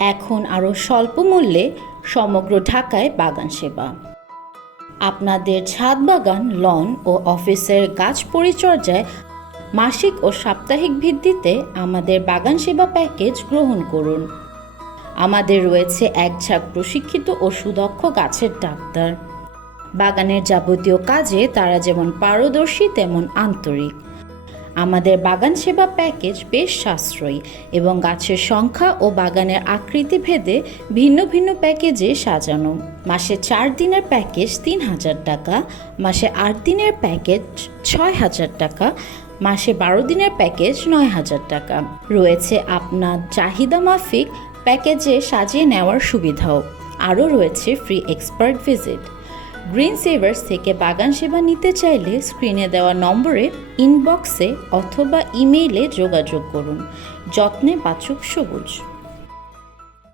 এখন আরও স্বল্প মূল্যে সমগ্র ঢাকায় বাগান সেবা। আপনাদের ছাদ বাগান, লন ও অফিসের গাছ পরিচর্যায় মাসিক ও সাপ্তাহিক ভিত্তিতে আমাদের বাগান সেবা প্যাকেজ গ্রহণ করুন। আমাদের রয়েছে একঝাঁক প্রশিক্ষিত ও সুদক্ষ গাছের ডাক্তার। বাগানের যাবতীয় কাজে তারা যেমন পারদর্শী তেমন আন্তরিক। আমাদের বাগান সেবা প্যাকেজ বেশ সাশ্রয়ী এবং গাছের সংখ্যা ও বাগানের আকৃতি ভেদে ভিন্ন ভিন্ন প্যাকেজে সাজানো। মাসে 4 দিনের প্যাকেজ 3000 টাকা, মাসে 8 দিনের প্যাকেজ 6000 টাকা, মাসে 12 দিনের প্যাকেজ 9000 টাকা। রয়েছে আপনার চাহিদা মাফিক প্যাকেজে সাজিয়ে নেওয়ার সুবিধাও। আরও রয়েছে ফ্রি এক্সপার্ট ভিজিট। গ্রিন সেভার্স থেকে বাগান সেবা নিতে চাইলে স্ক্রিনে দেওয়া নম্বরে ইনবক্সে অথবা ইমেইলে যোগাযোগ করুন। যত্নে বাঁচুক সবুজ।